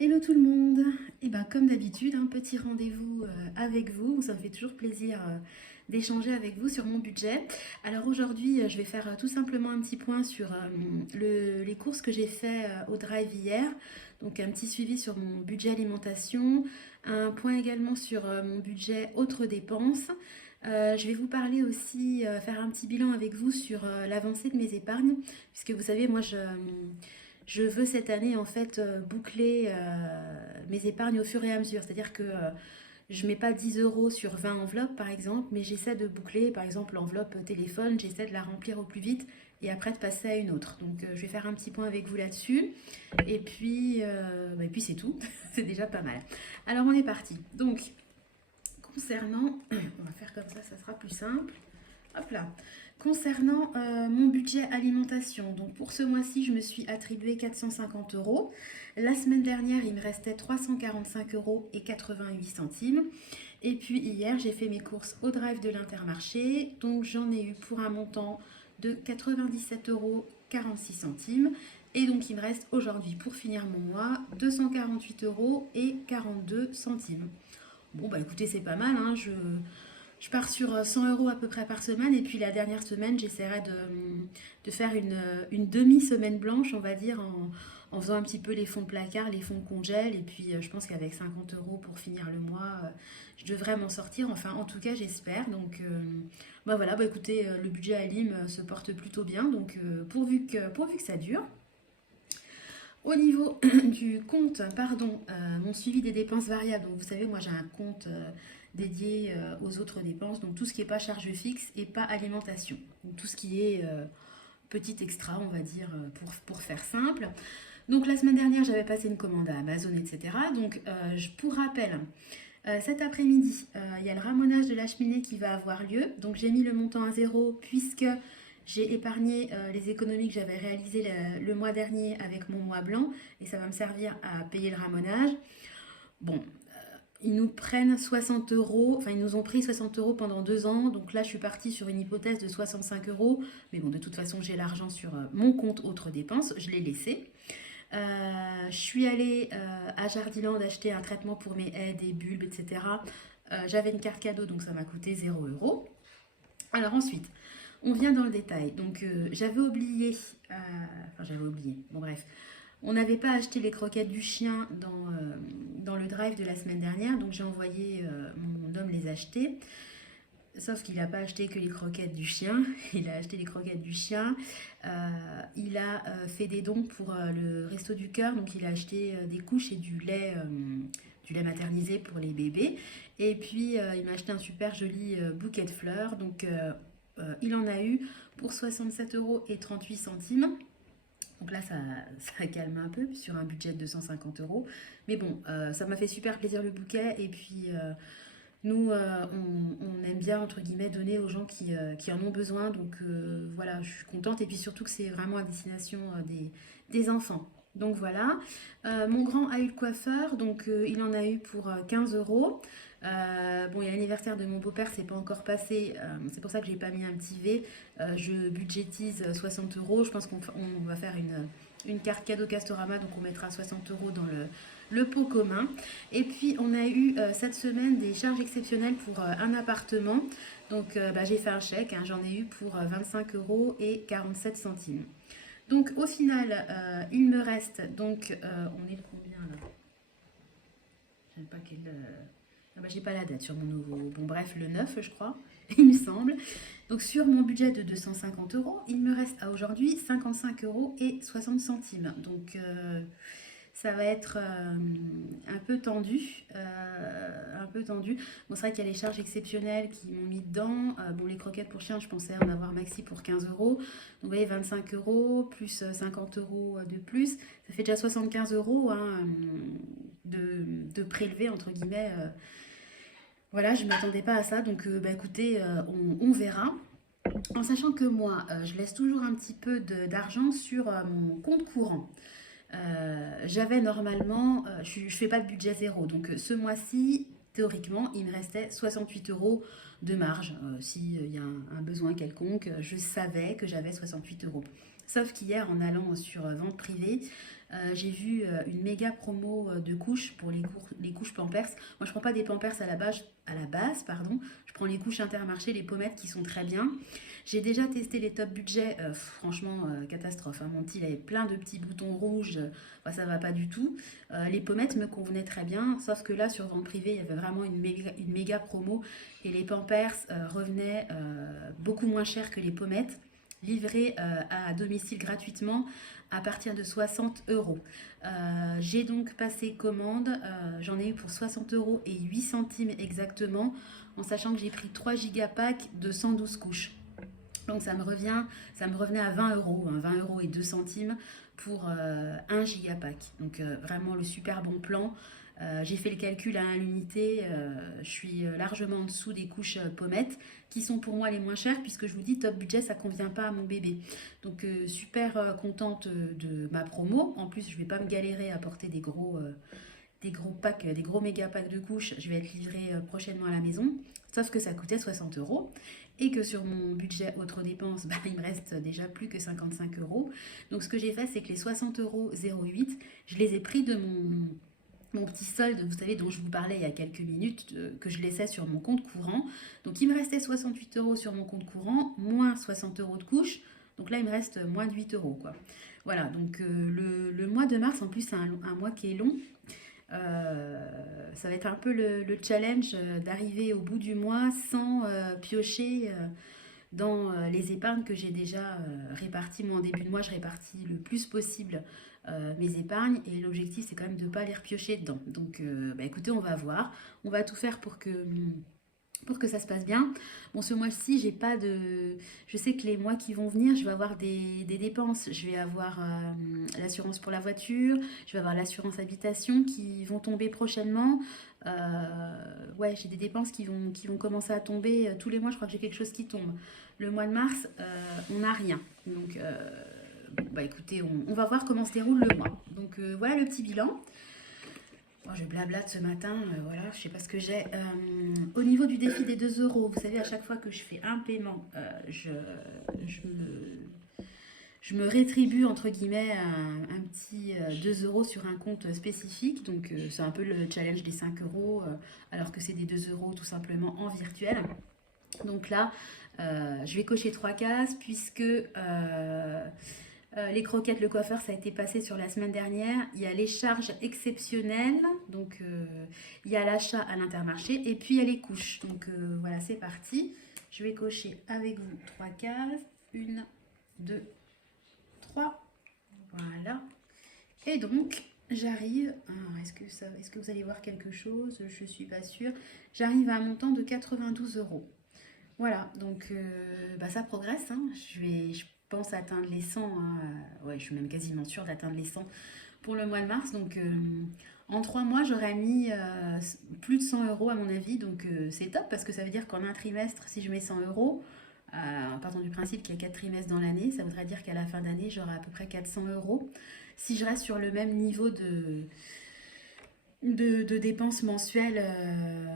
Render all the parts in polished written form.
Hello tout le monde! Et ben comme d'habitude, un petit rendez-vous avec vous. Ça me fait toujours plaisir d'échanger avec vous sur mon budget. Alors aujourd'hui, je vais faire tout simplement un petit point sur les courses que j'ai fait au drive hier. Donc un petit suivi sur mon budget alimentation, un point également sur mon budget autres dépenses. Je vais vous parler aussi, faire un petit bilan avec vous sur l'avancée de mes épargnes, puisque vous savez, moi je veux cette année en fait boucler mes épargnes au fur et à mesure. C'est-à-dire que je ne mets pas 10 euros sur 20 enveloppes par exemple, mais j'essaie de boucler par exemple l'enveloppe téléphone, j'essaie de la remplir au plus vite et après de passer à une autre. Donc je vais faire un petit point avec vous là-dessus. Et puis c'est tout, c'est déjà pas mal. Alors on est parti. Donc concernant, on va faire comme ça sera plus simple. Hop là. Concernant mon budget alimentation, donc pour ce mois-ci, je me suis attribué 450 euros. La semaine dernière, il me restait 345 euros et 88 centimes. Et puis hier, j'ai fait mes courses au drive de l'Intermarché. Donc j'en ai eu pour un montant de 97 euros 46 centimes. Et donc il me reste aujourd'hui, pour finir mon mois, 248 euros et 42 centimes. Bon, bah écoutez, c'est pas mal, hein. Je pars sur 100 euros à peu près par semaine et puis la dernière semaine, j'essaierai de faire une demi-semaine blanche, on va dire, en faisant un petit peu les fonds de placard, les fonds de congèle. Et puis je pense qu'avec 50 euros pour finir le mois, je devrais m'en sortir. Enfin, en tout cas, j'espère. Donc bah voilà, bah écoutez, le budget Alim se porte plutôt bien. Donc pourvu que ça dure. Au niveau du compte, pardon, mon suivi des dépenses variables. Donc vous savez, moi j'ai un compte dédié aux autres dépenses, donc tout ce qui n'est pas charge fixe et pas alimentation. Donc tout ce qui est petit extra, on va dire, pour faire simple. Donc la semaine dernière, j'avais passé une commande à Amazon, etc. Donc pour rappel, cet après-midi, il y a le ramonage de la cheminée qui va avoir lieu. Donc j'ai mis le montant à zéro puisque j'ai épargné les économies que j'avais réalisées le mois dernier avec mon mois blanc et ça va me servir à payer le ramonage. Bon, ils nous prennent 60 euros, enfin ils nous ont pris 60 euros pendant 2 ans, donc là je suis partie sur une hypothèse de 65 euros, mais bon de toute façon j'ai l'argent sur mon compte autres dépenses, je l'ai laissé. Je suis allée à Jardiland acheter un traitement pour mes haies, des bulbes, etc. J'avais une carte cadeau donc ça m'a coûté 0 euros. Alors ensuite, on vient dans le détail. Donc j'avais oublié, j'avais oublié, bon bref, on n'avait pas acheté les croquettes du chien dans le drive de la semaine dernière, donc j'ai envoyé mon homme les acheter. Sauf qu'il n'a pas acheté que les croquettes du chien, il a acheté les croquettes du chien, il a fait des dons pour le Resto du Cœur, donc il a acheté des couches et du lait maternisé pour les bébés. Et puis il m'a acheté un super joli bouquet de fleurs, donc il en a eu pour 67 euros et 38 centimes. Donc là, ça calme un peu sur un budget de 250 euros. Mais bon, ça m'a fait super plaisir le bouquet. Et puis, nous, on aime bien, entre guillemets, donner aux gens qui en ont besoin. Donc voilà, je suis contente. Et puis surtout que c'est vraiment à destination des enfants. Donc voilà. Mon grand a eu le coiffeur. Donc il en a eu pour 15 euros. Bon, il y a l'anniversaire de mon beau-père, c'est pas encore passé. C'est pour ça que j'ai pas mis un petit V. Je budgétise 60 euros. Je pense qu'on va faire une carte cadeau Castorama. Donc on mettra 60 euros dans le pot commun. Et puis on a eu cette semaine des charges exceptionnelles pour un appartement. Donc bah, j'ai fait un chèque, hein, j'en ai eu pour 25 euros et 47 centimes. Donc au final, il me reste, donc on est le combien là? Je ne sais pas quel... Ah bah, j'ai pas la date sur mon nouveau... Bon bref, le 9 je crois, il me semble. Donc sur mon budget de 250 euros, il me reste à aujourd'hui 55 euros et 60 centimes. Donc ça va être un peu tendu. Un peu tendu. Bon, c'est vrai qu'il y a les charges exceptionnelles qui m'ont mis dedans. Bon, les croquettes pour chien, je pensais en avoir maxi pour 15 euros. Donc, vous voyez, 25 euros plus 50 euros de plus. Ça fait déjà 75 euros hein, de prélever, entre guillemets. Voilà, je ne m'attendais pas à ça. Donc, bah, écoutez, on verra. En sachant que moi, je laisse toujours un petit peu d'argent sur mon compte courant. J'avais normalement, je ne fais pas de budget zéro, donc ce mois-ci, théoriquement, il me restait 68 euros de marge. S'il y a un besoin quelconque, je savais que j'avais 68 euros. Sauf qu'hier, en allant sur vente privée, J'ai vu une méga promo de couches pour les couches Pampers. Moi, je prends pas des Pampers à la base, pardon. Je prends les couches Intermarché, les pommettes qui sont très bien. J'ai déjà testé les top budget. Franchement, catastrophe, hein. Mon petit, avait plein de petits boutons rouges. Enfin, ça va pas du tout. Les pommettes me convenaient très bien. Sauf que là, sur vente privée, il y avait vraiment une méga promo. Et les Pampers revenaient beaucoup moins cher que les pommettes, livrées à domicile gratuitement à partir de 60 euros. J'ai donc passé commande, j'en ai eu pour 60 euros et 8 centimes exactement, en sachant que j'ai pris 3 gigapacks de 112 couches. Donc ça me revenait à 20 euros, hein, 20 euros et 2 centimes pour 1 gigapack. Donc vraiment le super bon plan. J'ai fait le calcul à l'unité, je suis largement en dessous des couches pommettes qui sont pour moi les moins chères puisque je vous dis top budget ça convient pas à mon bébé. Donc super contente de ma promo. En plus je vais pas me galérer à porter des gros packs, des gros méga packs de couches. Je vais être livrée prochainement à la maison. Sauf que ça coûtait 60 euros et que sur mon budget autres dépenses, bah, il me reste déjà plus que 55 euros. Donc ce que j'ai fait, c'est que les 60 euros 08, je les ai pris de mon petit solde, vous savez, dont je vous parlais il y a quelques minutes, que je laissais sur mon compte courant. Donc il me restait 68 euros sur mon compte courant, moins 60 euros de couche. Donc là, il me reste moins de 8 euros, quoi. Voilà, donc le mois de mars, en plus, c'est un mois qui est long. Ça va être un peu le challenge d'arriver au bout du mois sans piocher dans les épargnes que j'ai déjà réparties. Moi, en début de mois, je répartis le plus possible mes épargnes et l'objectif, c'est quand même de ne pas les repiocher dedans. Donc, bah, écoutez, on va voir. On va tout faire pour que ça se passe bien. Bon, ce mois-ci, j'ai pas de... Je sais que les mois qui vont venir, je vais avoir des dépenses. Je vais avoir l'assurance pour la voiture, je vais avoir l'assurance habitation qui vont tomber prochainement. Ouais, j'ai des dépenses qui vont commencer à tomber. Tous les mois, je crois que j'ai quelque chose qui tombe. Le mois de mars, on n'a rien. Donc, bon, bah écoutez, on va voir comment se déroule le mois. Donc, voilà le petit bilan. Moi, je blablate ce matin, voilà, je sais pas ce que j'ai. Au niveau du défi des 2 euros, vous savez, à chaque fois que je fais un paiement, je me rétribue, entre guillemets, un petit 2 euros sur un compte spécifique. Donc, c'est un peu le challenge des 5 euros, alors que c'est des 2 euros tout simplement en virtuel. Donc là, je vais cocher 3 cases puisque... les croquettes, le coiffeur, ça a été passé sur la semaine dernière. Il y a les charges exceptionnelles, donc il y a l'achat à l'Intermarché et puis il y a les couches. Donc voilà, c'est parti. Je vais cocher avec vous 3 cases. 1, 2, 3. Voilà. Et donc, j'arrive... est-ce que vous allez voir quelque chose? Je ne suis pas sûre. J'arrive à un montant de 92 euros. Voilà, donc bah, ça progresse, hein. Je pense atteindre les 100, hein. Ouais, je suis même quasiment sûre d'atteindre les 100 pour le mois de mars. Donc en 3 mois, j'aurais mis plus de 100 euros à mon avis. Donc c'est top parce que ça veut dire qu'en un trimestre, si je mets 100 euros, en partant du principe qu'il y a 4 trimestres dans l'année, ça voudrait dire qu'à la fin d'année, j'aurai à peu près 400 euros. Si je reste sur le même niveau de dépenses mensuelles.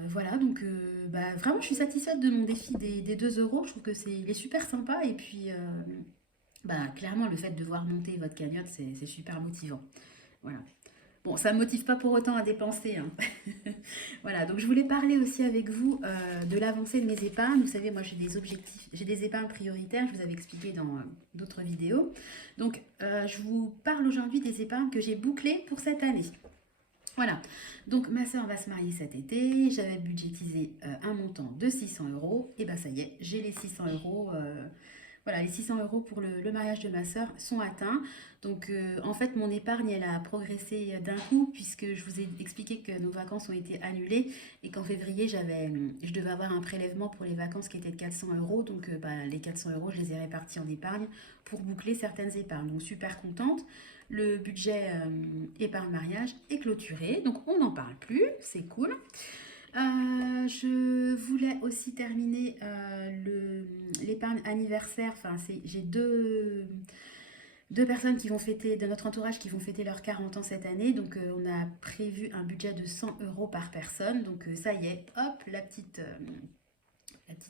Voilà, donc bah, vraiment, je suis satisfaite de mon défi des 2 euros. Je trouve que il est super sympa. Et puis, bah, clairement, le fait de voir monter votre cagnotte, c'est super motivant. Voilà. Bon, ça ne me motive pas pour autant à dépenser, hein. Voilà, donc je voulais parler aussi avec vous de l'avancée de mes épargnes. Vous savez, moi j'ai des objectifs, j'ai des épargnes prioritaires, je vous avais expliqué dans d'autres vidéos. Donc, je vous parle aujourd'hui des épargnes que j'ai bouclées pour cette année. Voilà, donc ma soeur va se marier cet été, j'avais budgétisé un montant de 600 euros, et ben ça y est, j'ai les 600 euros, voilà, les 600 euros pour le mariage de ma soeur sont atteints. Donc en fait mon épargne elle a progressé d'un coup puisque je vous ai expliqué que nos vacances ont été annulées et qu'en février je devais avoir un prélèvement pour les vacances qui était de 400 euros. Donc bah, les 400 euros je les ai répartis en épargne pour boucler certaines épargnes, donc super contente. Le budget épargne mariage est clôturé, donc on n'en parle plus, c'est cool. Je voulais aussi terminer l'épargne anniversaire. Enfin, j'ai deux personnes qui vont fêter, de notre entourage, qui vont fêter leurs 40 ans cette année. Donc, on a prévu un budget de 100 euros par personne. Donc, ça y est, hop, la petite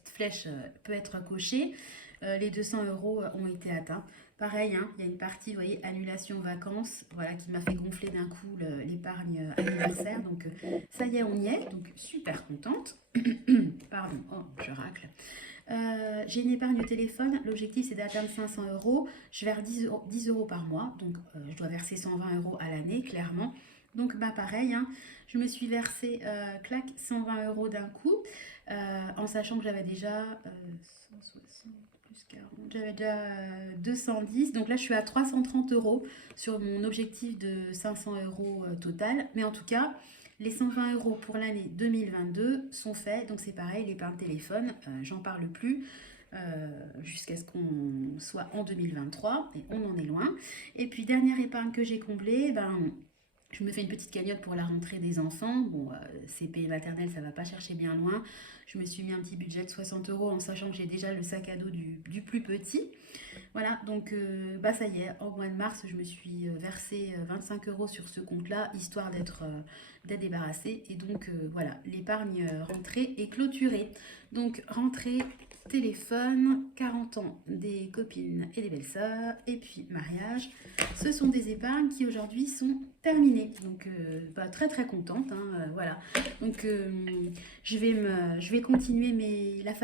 flèche peut être cochée. Les 200 euros ont été atteints. Pareil, hein, il y a une partie, vous voyez, annulation vacances, voilà, qui m'a fait gonfler d'un coup l'épargne anniversaire. Donc ça y est, on y est, donc super contente. Pardon, oh, je racle. J'ai une épargne téléphone, l'objectif c'est d'atteindre 500 euros. Je verse 10 euros par mois, donc je dois verser 120 euros à l'année, clairement. Donc bah pareil, hein, je me suis versé clac 120 euros d'un coup, en sachant que j'avais déjà 160 plus 40, j'avais déjà 210. Donc là je suis à 330 euros sur mon objectif de 500 euros total. Mais en tout cas, les 120 euros pour l'année 2022 sont faits, donc c'est pareil, l'épargne téléphone, j'en parle plus jusqu'à ce qu'on soit en 2023 et on en est loin. Et puis dernière épargne que j'ai comblée, ben, je me fais une petite cagnotte pour la rentrée des enfants. Bon, CP maternelle, ça va pas chercher bien loin. Je me suis mis un petit budget de 60 euros en sachant que j'ai déjà le sac à dos du plus petit. Voilà, donc bah ça y est, au mois de mars, je me suis versé 25 euros sur ce compte-là, histoire d'être débarrassée. Et donc voilà, l'épargne rentrée est clôturée. Donc rentrée, téléphone, 40 ans des copines et des belles-sœurs, et puis mariage. Ce sont des épargnes qui aujourd'hui sont terminées. Donc bah, très très contente, hein, voilà. Donc je vais continuer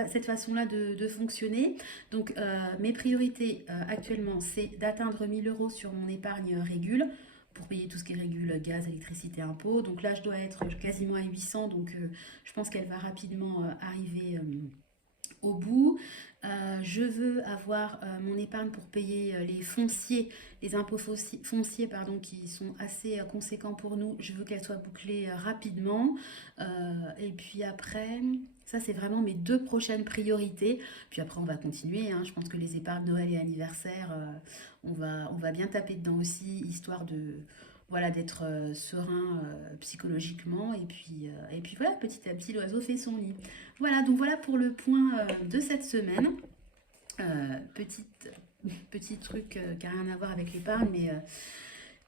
cette façon-là de fonctionner. Donc mes priorités actuellement, c'est d'atteindre 1000 euros sur mon épargne régule pour payer tout ce qui est régule, gaz, électricité, impôts. Donc là, je dois être quasiment à 800, donc je pense qu'elle va rapidement arriver au bout. Je veux avoir mon épargne pour payer les fonciers, les impôts fonciers pardon, qui sont assez conséquents pour nous. Je veux qu'elle soit bouclée rapidement. Et puis après, ça c'est vraiment mes deux prochaines priorités. Puis après on va continuer, hein. Je pense que les épargnes Noël et anniversaire, on va bien taper dedans aussi, histoire de voilà, d'être serein psychologiquement. Et puis voilà, petit à petit, l'oiseau fait son nid. Voilà, donc voilà pour le point de cette semaine. Petit truc qui n'a rien à voir avec l'épargne, mais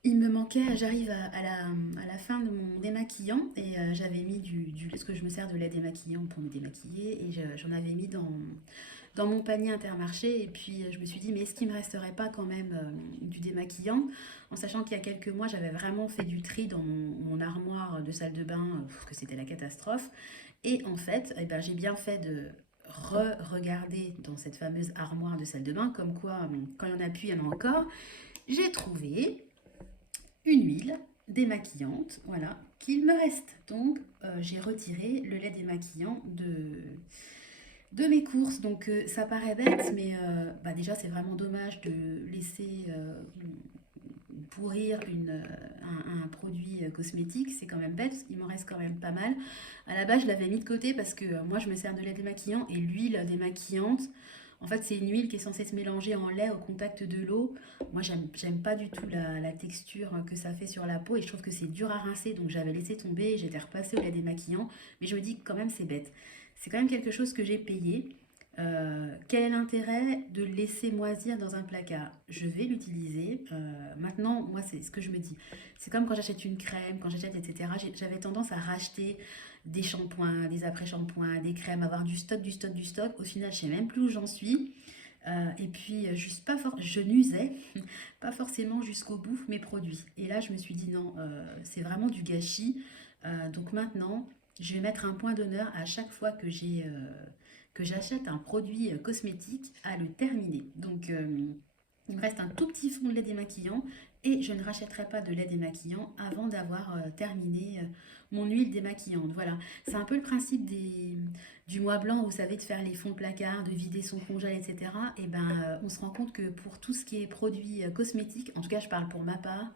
il me manquait, j'arrive à la fin de mon démaquillant et j'avais mis parce que je me sers de lait démaquillant pour me démaquiller et j'en avais mis dans mon panier Intermarché et puis je me suis dit mais est-ce qu'il me resterait pas quand même du démaquillant, en sachant qu'il y a quelques mois j'avais vraiment fait du tri dans mon armoire de salle de bain, que c'était la catastrophe. Et en fait eh ben, j'ai bien fait de regarder dans cette fameuse armoire de salle de bain, comme quoi quand il y en a plus il y en a encore. J'ai trouvé une huile démaquillante, voilà, qu'il me reste. Donc j'ai retiré le lait démaquillant de mes courses. Donc ça paraît bête, mais bah, déjà c'est vraiment dommage de laisser pourrir un produit cosmétique. C'est quand même bête, il m'en reste quand même pas mal. À la base je l'avais mis de côté parce que moi je me sers de lait démaquillant et l'huile démaquillante, en fait, c'est une huile qui est censée se mélanger en lait au contact de l'eau. Moi, j'aime pas du tout la texture que ça fait sur la peau et je trouve que c'est dur à rincer. Donc, j'avais laissé tomber et j'étais repassée au lait démaquillant. Mais je me dis que quand même, c'est bête. C'est quand même quelque chose que j'ai payé. Quel est l'intérêt de le laisser moisir dans un placard? Je vais l'utiliser. Maintenant, moi, c'est ce que je me dis. C'est comme quand j'achète une crème, quand j'achète, etc. J'avais tendance à racheter des shampoings, des après-shampoings, des crèmes, avoir du stock, du stock, du stock. Au final, je sais même plus où j'en suis. Et puis, juste je n'usais pas forcément jusqu'au bout mes produits. Et là, je me suis dit non, c'est vraiment du gâchis. Donc maintenant, je vais mettre un point d'honneur à chaque fois que j'achète un produit cosmétique à le terminer. Donc, il me reste un tout petit fond de lait démaquillant et je ne rachèterai pas de lait démaquillant avant d'avoir terminé mon huile démaquillante. Voilà, c'est un peu le principe du mois blanc, vous savez, de faire les fonds de placard, de vider son congèle, etc. Et ben, on se rend compte que pour tout ce qui est produits cosmétiques, en tout cas je parle pour ma part,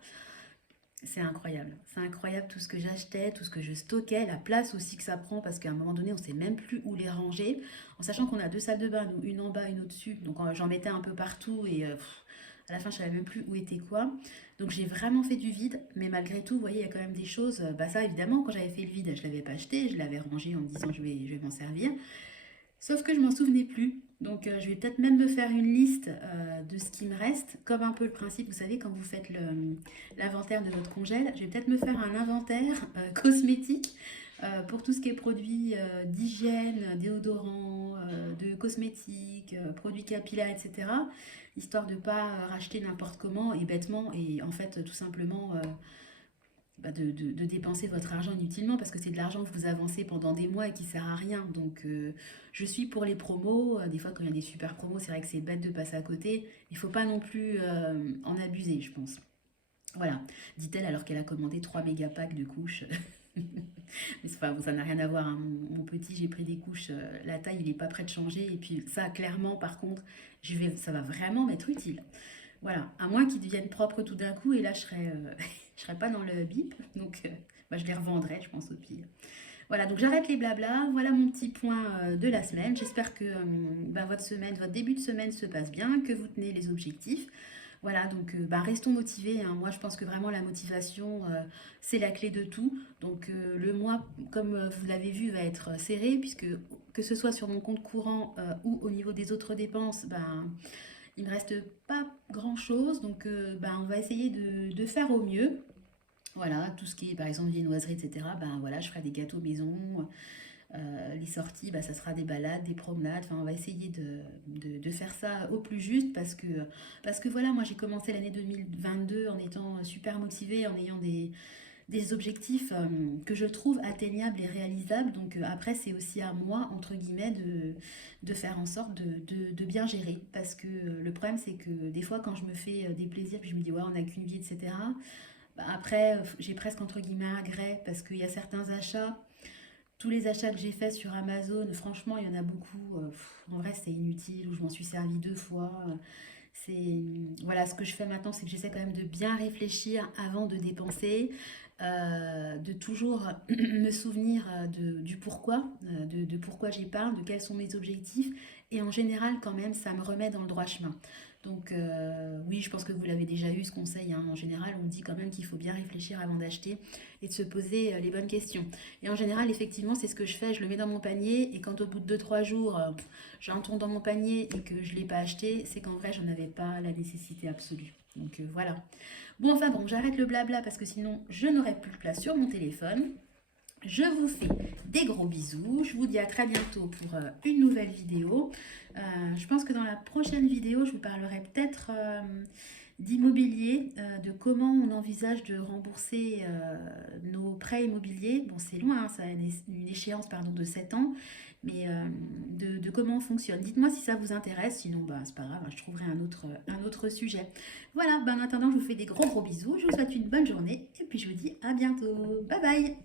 c'est incroyable. C'est incroyable tout ce que j'achetais, tout ce que je stockais, la place aussi que ça prend, parce qu'à un moment donné, on ne sait même plus où les ranger. En sachant qu'on a deux salles de bain, nous, une en bas, une au-dessus. Donc j'en mettais un peu partout et à la fin, je ne savais même plus où était quoi. Donc j'ai vraiment fait du vide, mais malgré tout, vous voyez, il y a quand même des choses. Bah ça, évidemment, quand j'avais fait le vide, je ne l'avais pas acheté, je l'avais rangé en me disant je vais m'en servir. Sauf que je m'en souvenais plus. Donc je vais peut-être même me faire une liste de ce qui me reste, comme un peu le principe, vous savez, quand vous faites l'inventaire de votre congèle, je vais peut-être me faire un inventaire cosmétique Pour tout ce qui est produits d'hygiène, déodorants, de cosmétiques, produits capillaires, etc. Histoire de ne pas racheter n'importe comment et bêtement et en fait tout simplement de dépenser votre argent inutilement parce que c'est de l'argent que vous avancez pendant des mois et qui sert à rien. Donc je suis pour les promos. Des fois quand il y a des super promos, c'est vrai que c'est bête de passer à côté. Il ne faut pas non plus en abuser, je pense. Voilà, dit-elle alors qu'elle a commandé 3 méga packs de couches. Mais enfin, bon, ça n'a rien à voir, hein. Mon petit, j'ai pris des couches, la taille, il n'est pas prêt de changer. Et puis ça, clairement, par contre, ça va vraiment m'être utile. Voilà, à moins qu'ils deviennent propres tout d'un coup, et là, je serais pas dans le bip. Donc, je les revendrai, je pense, au pire. Voilà, donc j'arrête les blablas. Voilà mon petit point de la semaine. J'espère que votre semaine, votre début de semaine se passe bien, que vous tenez les objectifs. Voilà, donc restons motivés, hein. Moi, je pense que vraiment la motivation, c'est la clé de tout. Donc le mois, comme vous l'avez vu, va être serré, puisque que ce soit sur mon compte courant ou au niveau des autres dépenses, il ne me reste pas grand-chose. Donc on va essayer de faire au mieux. Voilà, tout ce qui est par exemple viennoiserie, etc. Voilà, je ferai des gâteaux maison. Les sorties, ça sera des balades, des promenades. Enfin, on va essayer de faire ça au plus juste parce que voilà, moi j'ai commencé l'année 2022 en étant super motivée, en ayant des objectifs que je trouve atteignables et réalisables. Donc après, c'est aussi à moi, entre guillemets, de faire en sorte de bien gérer. Parce que le problème, c'est que des fois, quand je me fais des plaisirs, puis je me dis, ouais, on n'a qu'une vie, etc. Après, j'ai presque, entre guillemets, un regret parce qu'il y a certains achats. Tous les achats que j'ai faits sur Amazon, franchement, il y en a beaucoup. En vrai, c'est inutile, ou je m'en suis servi 2 fois. Voilà, ce que je fais maintenant, c'est que j'essaie quand même de bien réfléchir avant de dépenser, de toujours me souvenir du pourquoi, de pourquoi j'épargne, de quels sont mes objectifs. Et en général, quand même, ça me remet dans le droit chemin. Donc oui, je pense que vous l'avez déjà eu ce conseil, hein. En général, on dit quand même qu'il faut bien réfléchir avant d'acheter et de se poser les bonnes questions. Et en général, effectivement, c'est ce que je fais. Je le mets dans mon panier et quand au bout de 2 3 jours, j'ai un tour dans mon panier et que je ne l'ai pas acheté, c'est qu'en vrai, je n'en avais pas la nécessité absolue. Donc voilà. Bon, enfin bon, j'arrête le blabla parce que sinon, je n'aurai plus de place sur mon téléphone. Je vous fais des gros bisous. Je vous dis à très bientôt pour une nouvelle vidéo. Je pense que dans la prochaine vidéo, je vous parlerai peut-être d'immobilier, de comment on envisage de rembourser nos prêts immobiliers. Bon, c'est loin, hein, ça a une échéance pardon, de 7 ans, mais de comment on fonctionne. Dites-moi si ça vous intéresse, sinon c'est pas grave, hein, je trouverai un autre sujet. Voilà, en attendant, je vous fais des gros bisous. Je vous souhaite une bonne journée et puis je vous dis à bientôt. Bye bye.